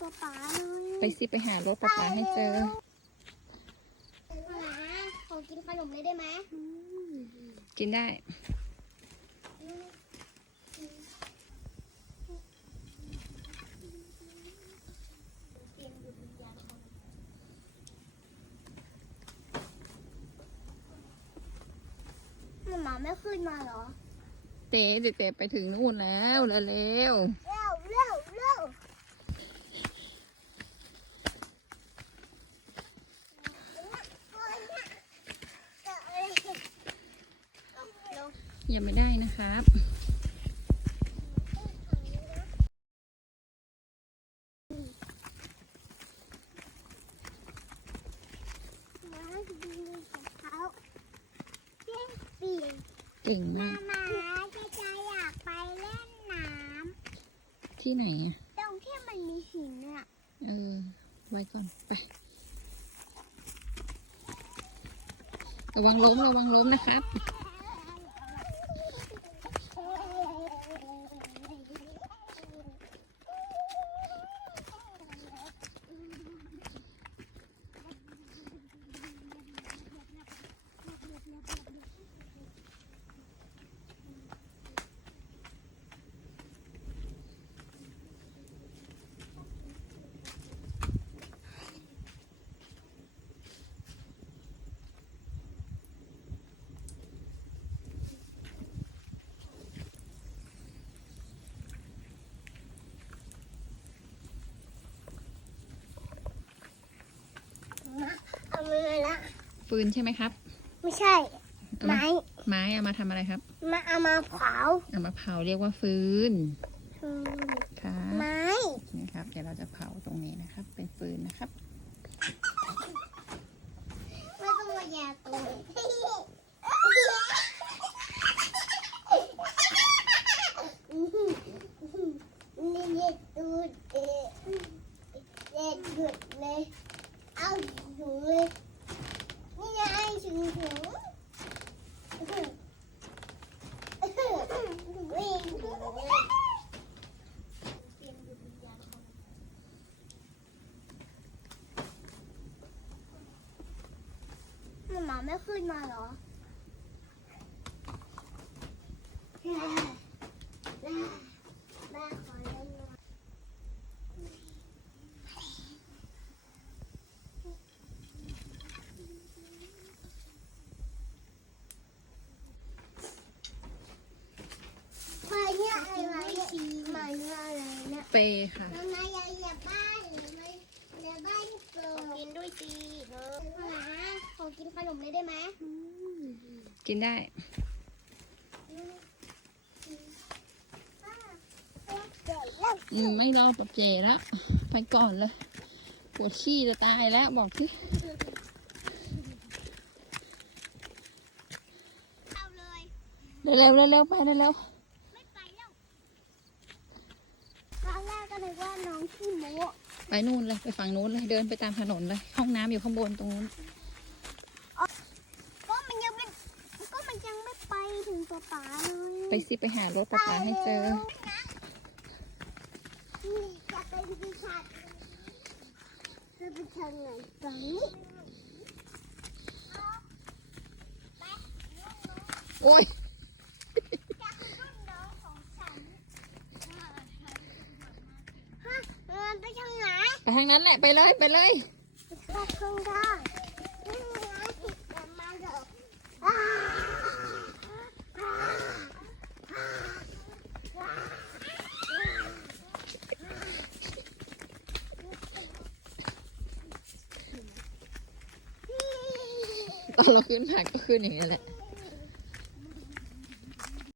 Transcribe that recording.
ป๋าเลยไปสิไปหารถป๊าป๊าให้เจอป๋าขอกินขนมเลยได้ไหมกินได้หมาไม่ขึ้นมาเหรอเจ๊เจ๊ไปถึงนู่นแล้วเร็วเร็วเร็วเร็วเร็ว ๆ ยังไม่ได้นะครับมาดูของเขาเจ๊เปลี่ยนเก่งมามากมาจะจะอยากไปเล่นน้ที่ไหนอะำตรงที่มันมีหินอะเออ ไว้ก่อน ไประวังล้ม ระวังล้มนะครับ ฟืนใช่ไหมครับ ไม่ใช่เอามาไม้ ไม้เอามาทำอะไรครับมาเอามาเผาเอามาเผาเรียกว่าฟืนคือครับไม้นี่ครับ เดี๋ยวเราจะเผาตรงนี้นะครับ เป็นฟืนนะครับ ไม่ต้องมาแย่ตัวนี่เด็ดตูดเด็ดเด็ดหยุดเลย เอาถุงเลย นี่ไงถุงถุงวิ่งถุงเลย หมา ไม่ขึ้นมาเหรอแม่แม่ขอเล่นหน่อยมาเนี่ยอะไรชีมาเนี่ยอะไรเนี่ย เปค่ะ แล้ว กิดกินด้วยจีเนอะหมาขอกินขนมเลยได้ไหมกินได้ อืมไม่รอปับเจแล้วไปก่อนเลยปวดขี้จะตายแล้วบอกที่เอาเลยเร็วๆเร็วๆไปเร็วไม่ไปแล้วตอนแรกก็นึกว่าน้องขี้โม้ๆ ไปนู่นเลยไปฝั่งนู้นเลยเดินไปตามถนนเลยห้องน้ำอยู่ข้างบนตรงนู้นก็มันยังไม่ก็มันยังไม่ไปถึงตัวป๋าเลยไปสิไปหารถป๊าป๊าให้เจอนี่จะไปพิชาจะไปทางไหนตรงนี้โอ้ย จากรุ่นน้องของฉันฮะมันไปทางไหน ไป ทางนั้นแหละไปเลยไปเลยขอบคุณค่ะตอนเราขึ้นผักก็ขึ้นอย่างนี้แหละ